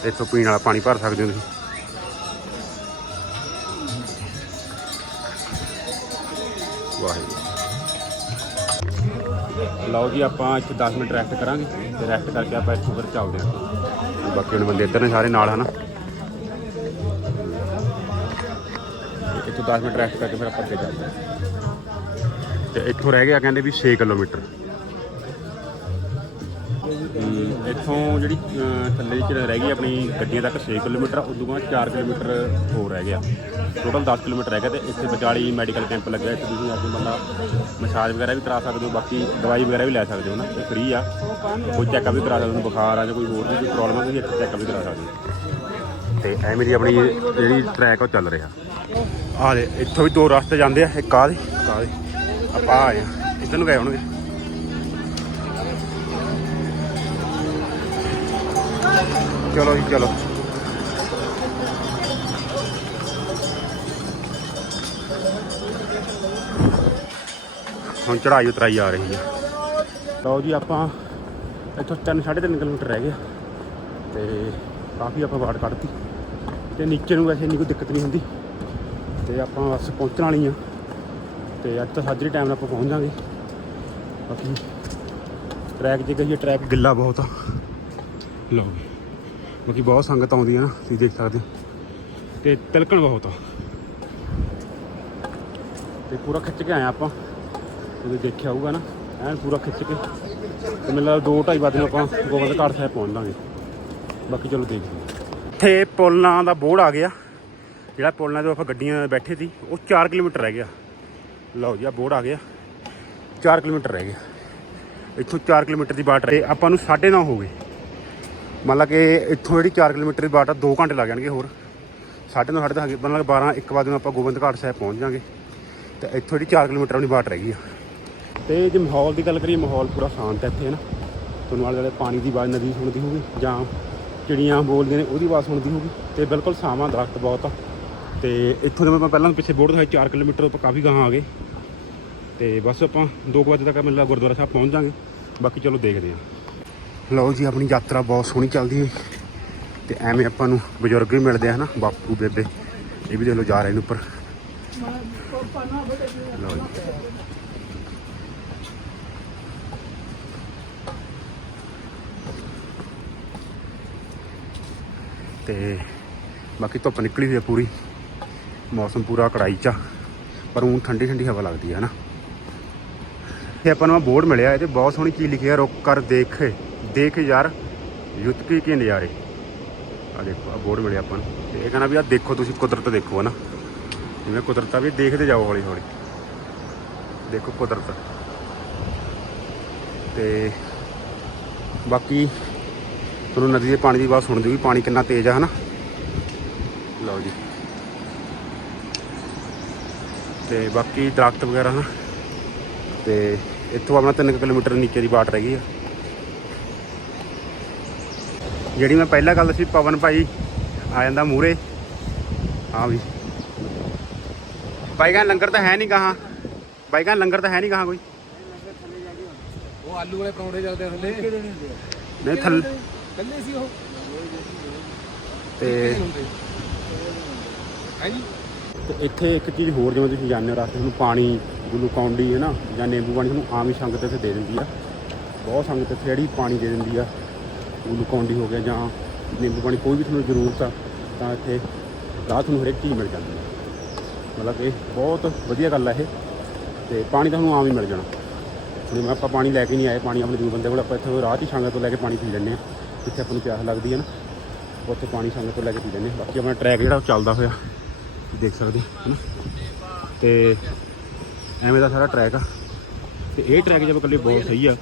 ਇੱਥੋਂ ਪੀਣ ਵਾਲਾ ਪਾਣੀ ਭਰ ਸਕਦੇ ਹੋ ਤੁਸੀਂ। ਵਾਹਿਗੁਰੂ। ਲਓ ਜੀ, ਆਪਾਂ ਇੱਥੇ 10 ਮਿੰਟ ਰੈਸਟ ਕਰਾਂਗੇ ਤੇ ਰੈਸਟ ਕਰਕੇ ਆਪਾਂ ਇੱਥੋਂ ਫਿਰ ਚੱਲਦੇ ਹਾਂ। ਬਾਕੀ ਹੁਣ ਬੰਦੇ ਇੱਧਰ ਨੇ ਸਾਰੇ ਨਾਲ, ਹਨਾ? ਤੇ ਇੱਥੋਂ 10 ਮਿੰਟ ਰੈਸਟ ਕਰਕੇ ਫਿਰ ਆਪਾਂ ਅੱਗੇ ਚੱਲਦੇ ਹਾਂ। ਤੇ ਇੱਥੋਂ ਰਹਿ ਗਿਆ, ਕਹਿੰਦੇ ਵੀ 6 ਕਿਲੋਮੀਟਰ। ਇੱਥੋਂ ਜਿਹੜੀ ਅਹ, ਥੱਲੇ ਦੀ ਚੜ੍ਹਾਈ ਰਹਿ ਗਈ ਆਪਣੀ ਗੱਡੀ ਤੱਕ 6 ਕਿਲੋਮੀਟਰ ਉਦੋਂ ਬਾਅਦ 4 ਕਿਲੋਮੀਟਰ ਹੋਰ ਰਹਿ ਗਿਆ। ਟੋਟਲ 10 ਕਿਲੋਮੀਟਰ ਰਹਿ ਗਿਆ ਤੇ ਇੱਥੇ ਵਿਚਾਲੀ ਮੈਡੀਕਲ ਕੈਂਪ ਲੱਗਿਆ। ਇੱਥੇ ਤੁਸੀਂ ਆਪਣੀ ਮਤਲਬ ਮਸਾਜ ਵਗੈਰਾ ਵੀ ਕਰਾ ਸਕਦੇ ਹੋ ਬਾਕੀ ਦਵਾਈ ਵਗੈਰਾ ਵੀ ਲੈ ਸਕਦੇ ਹੋ ਨਾ ਇਹ ਫ੍ਰੀ ਆ। ਕੋਈ ਚੈੱਕਅਪ ਵੀ ਕਰਾ ਸਕਦੇ ਹੋ ਬੁਖਾਰ ਆ ਜਾਂ ਕੋਈ ਹੋਰ ਵੀ ਕੋਈ ਪ੍ਰੋਬਲਮ ਆ ਤੁਸੀਂ ਇੱਥੇ ਚੈੱਕਅਪ ਵੀ ਕਰਾ ਸਕਦੇ ਹੋ। ਤੇ ਐ ਮੇਰੀ ਆਪਣੀ ਜਿਹੜੀ ਟਰੈਕ ਉਹ ਚੱਲ ਰਿਹਾ। ਆ ਦੇ ਇੱਥੋਂ ਵੀ ਦੋ ਰਸਤੇ ਜਾਂਦੇ ਆ ਇੱਕ ਆ ਦੇ ਇੱਕ ਆ ਦੇ। ਆਪਾਂ ਆਏ ਆ। ਇੱਧਰ ਨੂੰ ਗਏ ਹੋਣਗੇ। ਚਲੋ ਜੀ, ਚਲੋ। ਹੁਣ ਚੜਾਈ ਉਤਰਾਈ ਆ ਰਹੀ ਆ ਲਓ ਜੀ, ਆਪਾਂ ਇੱਥੋਂ 3 3.5 ਕਿਲੋਮੀਟਰ ਰਹਿ ਗਿਆ ਤੇ ਕਾਫੀ ਆਪਾਂ ਵਾਟ ਕੱਢਤੀ। ਤੇ ਨੀਚੇ ਨੂੰ ਵੈਸੇ ਇੰਨੀ ਕੋਈ ਦਿੱਕਤ ਨਹੀਂ ਹੁੰਦੀ। ਤੇ ਆਪਾਂ ਬਸ ਪਹੁੰਚਣ ਵਾਲੀ ਆ। ਤੇ ਅੱਜ ਤਾਂ ਸਾਜਰੇ ਟਾਈਮ ਨਾਲ ਆਪਾਂ ਪਹੁੰਚ ਜਾਾਂਗੇ ਬਾਕੀ ਟਰੈਕ ਜੇ ਕਹੀਏ ਟਰੈਕ ਗਿੱਲਾ ਬਹੁਤ ਆ। ਲਓ ਜੀ ਬਾਕੀ ਬਹੁਤ ਸੰਗਤ ਆਉਂਦੀ ਹੈ ਨਾ, ਤੁਸੀਂ ਦੇਖ ਸਕਦੇ ਹੋ। ਤੇ ਤਿਲਕਣ ਬਹੁਤ ਆ। ਤੇ ਪੂਰਾ ਖਿੱਚ ਕੇ ਆਇਆ ਆਪਾਂ। ਤੁਸੀਂ ਦੇਖਿਆ ਹੋਊਗਾ ਨਾ, ਐਨ ਪੂਰਾ ਖਿੱਚ ਕੇ। ਤੇ ਮੈਨੂੰ ਲੱਗਦਾ 2 2.5 ਵਜੇ ਨੂੰ ਆਪਾਂ ਗੋਬਿੰਦ ਘਾਟ ਸਾਹਿਬ ਪਹੁੰਚ ਜਾਵਾਂਗੇ ਬਾਕੀ ਚਲੋ ਦੇਖਦੇ ਹਾਂ। ਇੱਥੇ ਪੁਲਾਂ ਦਾ ਬੋਰਡ ਆ ਗਿਆ। ਜਿਹੜਾ ਪੁਲਾਂ ਦੇ ਆਪਾਂ ਗੱਡੀਆਂ ਬੈਠੇ ਸੀ, ਉਹ 4 ਕਿਲੋਮੀਟਰ ਰਹਿ ਗਿਆ। ਲਓ ਜੀ ਆ ਬੋਰਡ ਆ ਗਿਆ। 4 ਕਿਲੋਮੀਟਰ ਰਹਿ ਗਿਆ। ਇੱਥੋਂ 4 ਕਿਲੋਮੀਟਰ ਦੀ ਬਾਟ ਰਹੇ ਆਪਾਂ ਨੂੰ 9:30 ਹੋ ਗਏ। ਮਤਲਬ ਕਿ ਇੱਥੋਂ ਜਿਹੜੀ 4 ਕਿਲੋਮੀਟਰ ਦੀ ਬਾਟ ਆ 2 ਘੰਟੇ ਲੱਗ ਜਾਣਗੇ ਹੋਰ। 9:30 ਸਾਢੇ ਦਸ ਮੰਨ ਲਾ ਕਿ 12 1 ਵਜੇ ਨੂੰ ਆਪਾਂ ਗੋਬਿੰਦ ਘਾਟ ਸਾਹਿਬ ਪਹੁੰਚ ਜਾਾਂਗੇ, ਤੇ ਇੱਥੋਂ ਜਿਹੜੀ 4 ਕਿਲੋਮੀਟਰ ਆਪਣੀ ਬਾਟ ਰਹਿ ਗਈ ਆ। ਤੇ ਜੇ ਮਾਹੌਲ ਦੀ ਗੱਲ ਕਰੀਏ, ਮਾਹੌਲ ਪੂਰਾ ਸ਼ਾਂਤ ਹੈ ਇੱਥੇ ਨਾ? ਤੁਹਾਨੂੰ ਆਲੇ ਦੁਆਲੇ ਪਾਣੀ ਦੀ ਆਵਾਜ਼ ਨਦੀ ਸੁਣਦੀ ਹੋਊਗੀ, ਜਾਂ ਚਿੜੀਆਂ ਬੋਲਦੀਆਂ ਨੇ, ਉਹਦੀ ਆਵਾਜ਼ ਸੁਣਦੀ ਹੋਊਗੀ, ਤੇ ਬਿਲਕੁਲ ਸਾਵਾਂ ਦਰਖਤ ਬਹੁਤ ਆ। ਤੇ ਇੱਥੋਂ ਦੇ ਮੈਂ ਪਹਿਲਾਂ ਪਿੱਛੇ ਬੋਰਡ ਦਿਖਾਈ 4 ਕਿਲੋਮੀਟਰ ਆਪਾਂ ਕਾਫੀ ਗਾਹਾਂ ਆ ਗਏ। ਤੇ ਬਸ ਆਪਾਂ 2 ਵਜੇ ਤੱਕ ਮੈਨੂੰ ਗੁਰਦੁਆਰਾ ਸਾਹਿਬ ਪਹੁੰਚ ਜਾਾਂਗੇ। ਬਾਕੀ ਚਲੋ ਦੇਖਦੇ ਹਾਂ। ਲਓ ਜੀ, ਆਪਣੀ ਯਾਤਰਾ ਬਹੁਤ ਸੋਹਣੀ ਚੱਲਦੀ ਹੈ। ਤੇ ਐਵੇਂ ਆਪਾਂ ਨੂੰ ਬਜ਼ੁਰਗ ਵੀ ਮਿਲਦੇ ਆ, ਹਨਾ? ਬਾਪੂ, ਬੇਬੇ, ਇਹ ਵੀ ਦੇਖ ਲਓ ਜਾ ਰਹੇ ਨੇ ਉੱਪਰ। ਲਓ ਜੀ ਤੇ ਬਾਕੀ ਧੁੱਪ ਨਿਕਲੀ ਹੋਈ ਹੈ ਪੂਰੀ। ਮੌਸਮ ਪੂਰਾ ਕੜਾਈ ਚ ਆ। ਪਰ ਹੁਣ ਠੰਡੀ ਠੰਡੀ ਹਵਾ ਲੱਗਦੀ ਹੈ ਨਾ ਇਹ ਆਪਾਂ ਨੂੰ ਬੋਰਡ ਮਿਲਿਆ, ਇਹਦੇ ਬਹੁਤ ਸੋਹਣੀ ਚੀਜ਼ ਲਿਖੀ ਹੈ ਰੁਕ ਕਰ ਦੇਖ। ਦੇਖ ਯਾਰ ਯੁਤਕੀ ਕੀ ਨਜ਼ਾਰੇ ਆ ਦੇਖੋ ਆ ਬੋਰਡ ਮਿਲਿਆ ਆਪਾਂ ਨੂੰ। ਤੇ ਇਹ ਕਹਿੰਦਾ ਵੀ ਆ ਦੇਖੋ ਤੁਸੀਂ, ਕੁਦਰਤ ਦੇਖੋ ਹਨਾ। ਜਿਵੇਂ ਕੁਦਰਤ ਆ ਵੀ ਦੇਖਦੇ ਜਾਓ ਹੌਲੀ ਹੌਲੀ। ਦੇਖੋ ਕੁਦਰਤ। ਤੇ ਬਾਕੀ ਤੁਹਾਨੂੰ ਨਦੀ ਦੇ ਪਾਣੀ ਦੀ ਆਵਾਜ਼ ਸੁਣਦੀ ਵੀ ਪਾਣੀ ਕਿੰਨਾ ਤੇਜ਼ ਆ ਹਨਾ। ਲਓ ਜੀ। ਤੇ ਬਾਕੀ ਦਰਖਤ ਵਗੈਰਾ ਨਾ ਤੇ ਇੱਥੋਂ ਆਪਣਾ 3 ਕਿਲੋਮੀਟਰ ਨੀਚੇ ਦੀ ਬਾਟ ਰਹਿ ਗਈ ਆ। ਜਿਹੜੀ ਮੈਂ ਪਹਿਲਾਂ ਗੱਲ ਸੀ ਪਵਨ ਭਾਈ ਆ ਜਾਂਦਾ ਮੂਰੇ ਹਾਂ ਵੀ। ਭਾਈ ਕਹਿੰਦਾ ਲੰਗਰ ਤਾਂ ਹੈ ਨਹੀਂ ਕਹਾਂ ਭਾਈ ਕਹਿੰਦਾ ਲੰਗਰ ਤਾਂ ਹੈ ਨਹੀਂ ਕਹਾਂ ਕੋਈ। ਉਹ ਆਲੂ ਵਾਲੇ ਪਰੌਂਠੇ ਚੱਲਦੇ ਆ ਥੱਲੇ। ਨਹੀਂ ਥੱਲੇ ਕੱਲੇ ਸੀ ਉਹ। ਤੇ ਹੈ ਜੀ? ਤੇ ਇੱਥੇ ਇੱਕ ਚੀਜ਼ ਹੋਰ ਜਿਵੇਂ ਤੁਸੀਂ ਜਾਣਦੇ ਹੋ ਰਸਤੇ ਨੂੰ ਪਾਣੀ ਗਲੂਕੌਂਡੀ ਹੈ ਨਾ ਜਾਂ ਨਿੰਬੂ ਪਾਣੀ ਤੁਹਾਨੂੰ ਆਮ ਹੀ ਸੰਗਤ ਇੱਥੇ ਦੇ ਦਿੰਦੀ ਆ। ਬਹੁਤ ਸੰਗਤ ਇੱਥੇ ਜਿਹੜੀ ਪਾਣੀ ਦੇ ਦਿੰਦੀ ਆ। ਗਲੂਕੌਂਡੀ ਹੋ ਗਿਆ ਜਾਂ ਨਿੰਬੂ ਪਾਣੀ ਕੋਈ ਵੀ ਤੁਹਾਨੂੰ ਜ਼ਰੂਰਤ ਆ, ਤਾਂ ਇੱਥੇ ਰਾਹ ਤੁਹਾਨੂੰ ਹਰੇਕ ਚੀਜ਼ ਮਿਲ ਜਾਂਦੀ ਹੈ। ਮਤਲਬ ਇਹ ਬਹੁਤ ਵਧੀਆ ਗੱਲ ਹੈ ਇਹ, ਤੇ ਪਾਣੀ ਤਾਂ ਤੁਹਾਨੂੰ ਆਮ ਹੀ ਮਿਲ ਜਾਣਾ। ਜਿਵੇਂ ਆਪਾਂ ਪਾਣੀ ਲੈ ਕੇ ਨਹੀਂ ਆਏ, ਪਾਣੀ ਆਪਣੇ ਦੂਰ ਬੰਦੇ ਕੋਲ, ਆਪਾਂ ਇੱਥੇ ਰਾਹ 'ਚ ਹੀ ਸੰਗਤ ਤੋਂ ਲੈ ਕੇ ਪਾਣੀ ਪੀ ਲੈਂਦੇ ਆ ਜਿੱਥੇ ਆਪਾਂ ਨੂੰ ਪਿਆਸ ਲੱਗਦੀ ਹੈ ਨਾ, ਉੱਥੇ ਪਾਣੀ ਸੰਗਤ ਤੋਂ ਲੈ ਕੇ ਪੀ ਲੈਂਦੇ ਹਾਂ। ਬਾਕੀ ਆਪਣਾ ਟਰੈਕ ਜਿਹੜਾ ਉਹ ਚੱਲਦਾ ਹੋਇਆ ਦੇਖ ਸਕਦੇ ਹੋ ਹੈ ਨਾ ਤੇ ਐਵੇਂ ਦਾ ਸਾਰਾ ਟਰੈਕ ਆ। ਤੇ ਇਹ ਟਰੈਕ ਜਦੋਂ ਇਕੱਲੇ ਬਹੁਤ ਸਹੀ ਆ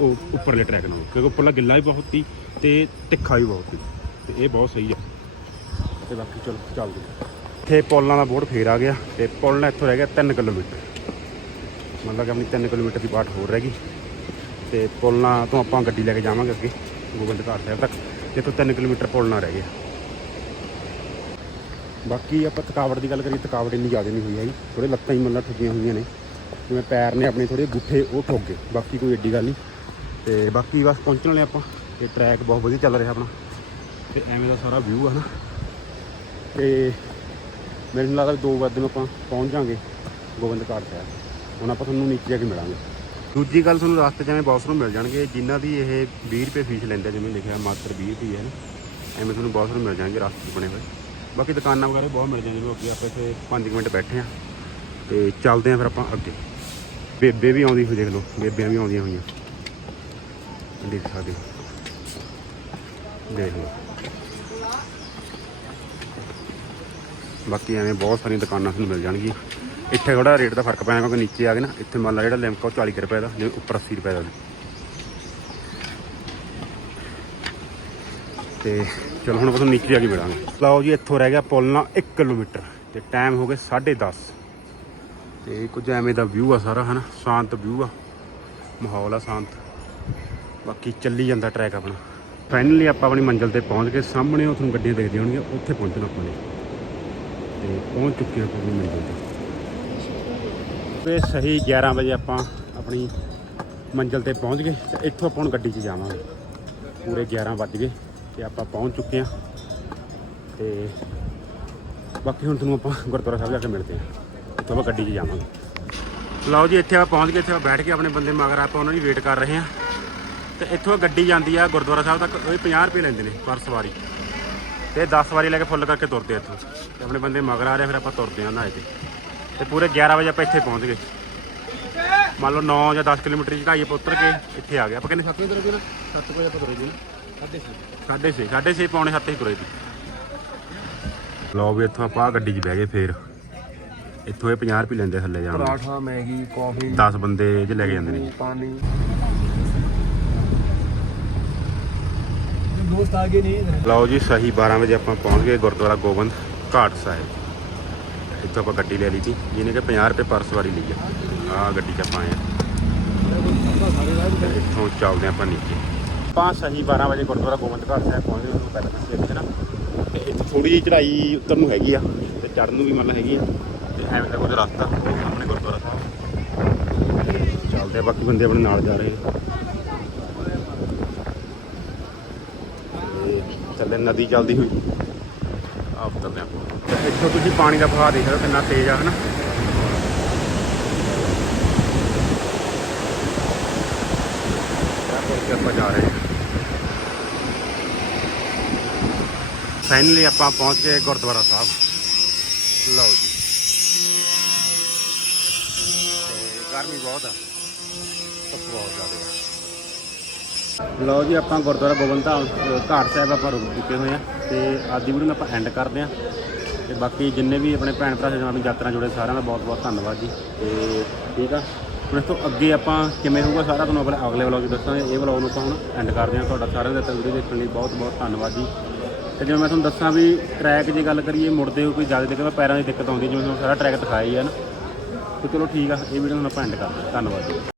ਉਹ ਉੱਪਰਲੇ ਟਰੈਕ ਨਾਲ, ਕਿਉਂਕਿ ਉੱਪਰਲਾ ਗਿੱਲਾ ਵੀ ਬਹੁਤ ਸੀ ਤੇ ਤਿੱਖਾ ਵੀ ਬਹੁਤ ਸੀ। ਤੇ ਇਹ ਬਹੁਤ ਸਹੀ ਆ। ਤੇ ਬਾਕੀ ਚਲੋ, ਚੱਲਦੇ ਇੱਥੇ ਪੁੱਲਾਂ ਦਾ ਬੋਰਡ ਫੇਰ ਆ ਗਿਆ। ਤੇ ਪੁੱਲ ਨਾਲ ਇੱਥੋਂ ਰਹਿ ਗਿਆ 3 ਕਿਲੋਮੀਟਰ। ਮਤਲਬ ਕਿ ਆਪਣੀ 3 ਕਿਲੋਮੀਟਰ ਦੀ ਬਾਟ ਹੋਰ ਰਹਿ ਗਈ। ਤੇ ਪੁੱਲਾਂ ਤੋਂ ਆਪਾਂ ਗੱਡੀ ਲੈ ਕੇ ਜਾਵਾਂਗੇ ਅੱਗੇ ਗੋਬਿੰਦ ਘਾਟ ਸਾਹਿਬ ਤੱਕ। ਤੇ ਇੱਥੋਂ 3 ਕਿਲੋਮੀਟਰ ਪੁੱਲ ਰਹਿ ਗਿਆ। ਬਾਕੀ ਆਪਾਂ ਥਕਾਵਟ ਦੀ ਗੱਲ ਕਰੀਏ, ਥਕਾਵਟ ਇੰਨੀ ਜ਼ਿਆਦਾ ਨਹੀਂ ਹੋਈ ਹੈਗੀ। ਥੋੜੇ ਲੱਤਾਂ ਹੀ ਮਤਲਬ ਠੁੱਕੀਆਂ ਹੋਈਆਂ ਨੇ। ਜਿਵੇਂ ਪੈਰ ਨੇ ਆਪਣੇ ਥੋੜੇ ਗੁੱਠੇ ਉਹ ਠੁੱਕ ਗਏ। ਬਾਕੀ ਕੋਈ ਏਡੀ ਗੱਲ ਨਹੀਂ। ਤੇ ਬਾਕੀ ਬਸ ਪਹੁੰਚਣ ਵਾਲੇ ਆਪਾਂ। ਇਹ ਟਰੈਕ ਬਹੁਤ ਵਧੀਆ ਚੱਲ ਰਿਹਾ ਆਪਣਾ। ਤੇ ਐਵੇਂ ਦਾ ਸਾਰਾ ਵਿਊ ਆ ਨਾ। ਤੇ ਮੈਨੂੰ ਲੱਗਦਾ ਦੋ ਵਾਰ ਦਿਨ ਆਪਾਂ ਪਹੁੰਚ ਜਾਾਂਗੇ ਗੋਬਿੰਦ ਘਾਟ ਸਾਹਿਬ ਹੁਣ ਆਪਾਂ ਤੁਹਾਨੂੰ ਨੀਚੇ ਜਾ ਕੇ ਮਿਲਾਂਗੇ। ਦੂਜੀ ਗੱਲ ਤੁਹਾਨੂੰ ਰਸਤੇ 'ਚ ਐਵੇਂ ਬਾਸਰੂਮ ਮਿਲ ਜਾਣਗੇ। ਜਿਨ੍ਹਾਂ ਦੀ ਇਹ 20 ਰੁਪਏ ਫੀਸ ਲੈਂਦੇ ਜਿਵੇਂ ਲਿਖਿਆ ਮਾਤਰ 20 ਰੁਪਏ ਹੈ ਨਾ। ਐਵੇਂ ਤੁਹਾਨੂੰ ਬਾਸਰੂਮ ਮਿਲ ਜਾਣਗੇ ਰਸਤੇ 'ਚ ਬਣੇ ਹੋਏ। ਬਾਕੀ ਦੁਕਾਨਾਂ ਵਗੈਰਾ ਬਹੁਤ ਮਿਲ ਜਾਂਦੀਆਂ ਜਿਵੇਂ ਅੱਗੇ ਆਪਾਂ ਇੱਥੇ 5 ਮਿੰਟ ਬੈਠੇ ਆ। ਤੇ ਚੱਲਦੇ ਆ ਫਿਰ ਆਪਾਂ ਅੱਗੇ। ਬੇਬੇ ਵੀ ਆਉਂਦੀ ਹੋਈ ਦੇਖ ਲਓ। ਬੇਬਿਆਂ ਵੀ ਆਉਂਦੀਆਂ ਹੋਈਆਂ। ਦੇਖ ਸਕਦੇ ਹੋ ਦੇਖ ਲਓ। ਬਾਕੀ ਐਵੇਂ ਬਹੁਤ ਸਾਰੀਆਂ ਦੁਕਾਨਾਂ ਤੁਹਾਨੂੰ ਮਿਲ ਜਾਣਗੀਆਂ। ਇੱਥੇ ਥੋੜਾ ਰੇਟ ਦਾ ਫ਼ਰਕ ਪੈਣਾ ਕਿਉਂਕਿ ਨੀਚੇ ਆ ਗਏ ਨਾ, ਇੱਥੇ ਮੰਨ ਲਾ ਜਿਹੜਾ ਲਿਮਕਾ ਉਹ 40 ਰੁਪਏ ਦਾ, ਜਿਵੇਂ ਉੱਪਰ 80 ਰੁਪਏ ਦਾ ਤੇ ਚਲੋ ਹੁਣ ਆਪਾਂ ਤੁਹਾਨੂੰ ਨੀਚੇ ਜਾ ਕੇ ਮਿਲਾਂਗੇ। ਲਓ ਜੀ, ਇੱਥੋਂ ਰਹਿ ਗਿਆ ਪੁੱਲ ਨਾਲ 1 ਕਿਲੋਮੀਟਰ ਤੇ ਟਾਈਮ ਹੋ ਗਿਆ 10:30 ਤੇ ਕੁਝ ਐਵੇਂ ਦਾ ਵਿਊ ਆ ਸਾਰਾ, ਹਨਾ? ਸ਼ਾਂਤ ਵਿਊ ਆ। ਮਾਹੌਲ ਆ ਸ਼ਾਂਤ। ਬਾਕੀ ਚੱਲੀ ਜਾਂਦਾ ਟਰੈਕ ਆਪਣਾ। ਫਾਈਨਲੀ ਆਪਾਂ ਆਪਣੀ ਮੰਜ਼ਿਲ ਤੇ ਪਹੁੰਚ ਗਏ, ਸਾਹਮਣੇ ਉਹ ਤੁਹਾਨੂੰ ਗੱਡੀਆਂ ਦਿਖਦੀਆਂ ਹੋਣਗੀਆਂ, ਉੱਥੇ ਪਹੁੰਚਣਾ ਆਪਾਂ ਨੇ। ਤੇ ਪਹੁੰਚ ਚੁੱਕੇ ਹਾਂ ਆਪਣੀ ਮੰਜ਼ਿਲ ਤੇ। ਤੇ ਸਹੀ 11 ਵਜੇ ਆਪਾਂ ਆਪਣੀ ਮੰਜ਼ਿਲ ਤੇ ਪਹੁੰਚ ਗਏ ਤੇ ਇੱਥੋਂ ਆਪਾਂ ਹੁਣ ਗੱਡੀ 'ਚ ਜਾਵਾਂਗੇ। ਪੂਰੇ 11 ਵੱਜ ਗਏ ਤੇ ਆਪਾਂ ਪਹੁੰਚ ਚੁੱਕੇ ਹਾਂ। ਤੇ ਬਾਕੀ ਹੁਣ ਤੁਹਾਨੂੰ ਆਪਾਂ ਗੁਰਦੁਆਰਾ ਸਾਹਿਬ ਜਾ ਕੇ ਮਿਲਦੇ ਹਾਂ। ਇੱਥੋਂ ਆਪਾਂ ਗੱਡੀ 'ਚ ਜਾਵਾਂਗੇ। ਲਓ ਜੀ, ਇੱਥੇ ਆਪਾਂ ਪਹੁੰਚ ਗਏ, ਇੱਥੇ ਆਪਾਂ ਬੈਠ ਕੇ ਆਪਣੇ ਬੰਦੇ ਮਗਰ ਆਪਾਂ ਉਹਨਾਂ ਦੀ ਵੇਟ ਕਰ ਰਹੇ ਹਾਂ। ਤੇ ਇੱਥੋਂ ਗੱਡੀ ਜਾਂਦੀ ਆ ਗੁਰਦੁਆਰਾ ਸਾਹਿਬ ਤੱਕ ਉਹ 50 ਰੁਪਏ ਲੈਂਦੇ ਨੇ ਪਰ ਸਵਾਰੀ। ਤੇ 10 ਵਾਰੀ ਲੈ ਕੇ ਫੁੱਲ ਕਰਕੇ ਤੁਰਦੇ ਆ ਇੱਥੋਂ। ਤੇ ਆਪਣੇ ਬੰਦੇ ਮਗਰ ਆ ਰਹੇ ਫਿਰ ਆਪਾਂ ਤੁਰਦੇ ਆ ਨਾ ਕੇ ਤੇ ਪੂਰੇ 11 ਵਜੇ ਆਪਾਂ ਇੱਥੇ ਪਹੁੰਚ ਗਏ। ਮੰਨ ਲਓ 9 ਜਾਂ 10 ਕਿਲੋਮੀਟਰ ਦੀ ਚੜਾਈ ਆਪਾਂ ਉਤਰ ਕੇ ਇੱਥੇ ਆ ਗਏ। ਆਪਾਂ ਕਿੰਨੇ 7 ਵਜੇ ਤੁਰੇ ਸੀ ਨਾ? 7 ਵਜੇ ਆਪਾਂ ਤੁਰੇ ਸੀ ਨਾ? 6:30 6:30 ਪੌਣੇ 7 ਹੀ ਤੁਰੇ ਸੀ। ਲਓ ਵੀ ਇੱਥੋਂ ਆਪਾਂ ਗੱਡੀ 'ਚ ਬਹਿ ਗਏ ਫੇਰ। ਇੱਥੋਂ ਇਹ 50 ਰੁਪਏ ਲੈਂਦੇ ਥੱਲੇ ਜਾਣ ਪਰਾਠਾ ਮੈਗੀ ਕਾਫੀ 10 ਬੰਦੇ ਜੇ ਲੈ ਕੇ ਜਾਂਦੇ ਨੇ। ਪਾਣੀ। ਦੋਸਤ ਆ ਗਏ ਨਹੀਂ ਲਓ ਜੀ, ਸਹੀ 12 ਵਜੇ ਆਪਾਂ ਪਹੁੰਚ ਗਏ ਗੁਰਦੁਆਰਾ ਗੋਬਿੰਦ ਘਾਟ ਸਾਹਿਬ। ਇੱਥੋਂ ਆਪਾਂ ਗੱਡੀ ਲੈ ਲਈ ਸੀ, ਜਿਹਨੇ ਕਿ 50 ਰੁਪਏ ਪਰ ਸਵਾਰੀ ਲਈ ਆ। ਆ ਗੱਡੀ 'ਚ ਆਪਾਂ ਆਏ ਆ ਇੱਥੋਂ ਚੱਲਦੇ ਆਪਾਂ ਨੀਚੇ। ਆਪਾਂ ਸਹੀ 12 ਵਜੇ ਗੁਰਦੁਆਰਾ ਗੋਬਿੰਦ ਘਾਟ ਸਾਹਿਬ ਪਹੁੰਚ ਗਏ, ਤੁਹਾਨੂੰ ਪਹਿਲਾਂ ਦੱਸਿਆ ਸੀ ਨਾ। ਤੇ ਇੱਥੇ ਥੋੜੀ ਜਿਹੀ ਚੜਾਈ ਉੱਤਰ ਨੂੰ ਹੈਗੀ ਆ, ਤੇ ਚੜਨ ਨੂੰ ਵੀ ਮਤਲਬ ਹੈਗੀ ਆ। ਤੇ ਐਵੇਂ ਦਾ ਕੁਝ ਰਸਤਾ ਉਹ ਸਾਹਮਣੇ ਗੁਰਦੁਆਰਾ ਸਾਹਿਬ। ਤੇ ਚੱਲਦੇ ਆ, ਬਾਕੀ ਬੰਦੇ ਆਪਣੇ ਨਾਲ ਜਾ ਰਹੇ ਆ। ਥੱਲੇ ਨਦੀ ਚੱਲਦੀ ਹੋਈ। ਆ ਉਤਰਦੇ ਆਪਾਂ ਇੱਥੋਂ ਤੁਸੀਂ ਪਾਣੀ ਦਾ ਵਹਾਅ ਦੇਖ ਰਹੇ ਹੋ ਕਿੰਨਾ ਤੇਜ਼ ਆ, ਹਨਾ? ਆਪਾਂ ਜਾ ਰਹੇ ਹਾਂ। ਫਾਈਨਲੀ ਆਪਾਂ ਪਹੁੰਚ ਗਏ ਗੁਰਦੁਆਰਾ ਸਾਹਿਬ। ਲਓ ਜੀ। ਤੇ ਗਰਮੀ ਬਹੁਤ ਆ। ਧੁੱਪ ਬਹੁਤ ਆ। ਲਓ ਜੀ, ਆਪਾਂ ਗੁਰਦੁਆਰਾ ਗੋਬਿੰਦ ਧਾਮ ਘਾਟ ਸਾਹਿਬ ਆਪਾਂ ਰੁਕ ਚੁੱਕੇ ਹੋਏ ਆ ਤੇ ਅੱਜ ਦੀ ਵੀਡੀਓ ਨੂੰ ਆਪਾਂ ਐਂਡ ਕਰਦੇ ਆ ਤੇ ਬਾਕੀ ਜਿੰਨੇ ਵੀ ਆਪਣੇ ਭੈਣ ਭਰਾ ਜਿਹਨਾਂ ਆਪਣੀ ਯਾਤਰਾ ਜੁੜੇ ਸਾਰਿਆਂ ਦਾ ਬਹੁਤ ਬਹੁਤ ਧੰਨਵਾਦ ਜੀ। ਤੇ ਠੀਕ ਆ। ਹੁਣ ਇਸ ਤੋਂ ਅੱਗੇ ਆਪਾਂ ਕਿਵੇਂ ਹੋਊਗਾ ਸਾਰਾ ਤੁਹਾਨੂੰ ਆਪਣੇ ਅਗਲੇ ਵਲੌਗ 'ਚ ਦੱਸਾਂਗੇ। ਇਹ ਵਲੌਗ ਨੂੰ ਆਪਾਂ ਹੁਣ ਐਂਡ ਕਰਦੇ ਹਾਂ। ਤੁਹਾਡਾ ਸਾਰਿਆਂ ਦਾ ਵੀਡੀਓ ਦੇਖਣ ਲਈ ਬਹੁਤ ਬਹੁਤ ਧੰਨਵਾਦ ਜੀ। ਤੇ ਜਿਵੇਂ ਮੈਂ ਤੁਹਾਨੂੰ ਦੱਸਾਂ ਵੀ ਟਰੈਕ ਦੀ ਗੱਲ ਕਰੀਏ, ਮੁੜਦੇ ਹੋ ਕੋਈ ਜ਼ਿਆਦਾ ਦਿੱਕਤ ਪੈਰਾਂ ਦੀ ਦਿੱਕਤ ਆਉਂਦੀ ਜਿਵੇਂ ਤੁਹਾਨੂੰ ਸਾਰਾ ਟਰੈਕ ਦਿਖਾਈ ਹੈ ਨਾ। ਤੇ ਚਲੋ ਠੀਕ ਆ, ਇਹ ਵੀਡੀਓ ਨੂੰ ਆਪਾਂ ਐਂਡ ਕਰਦੇ ਹਾਂ। ਧੰਨਵਾਦ ਜੀ।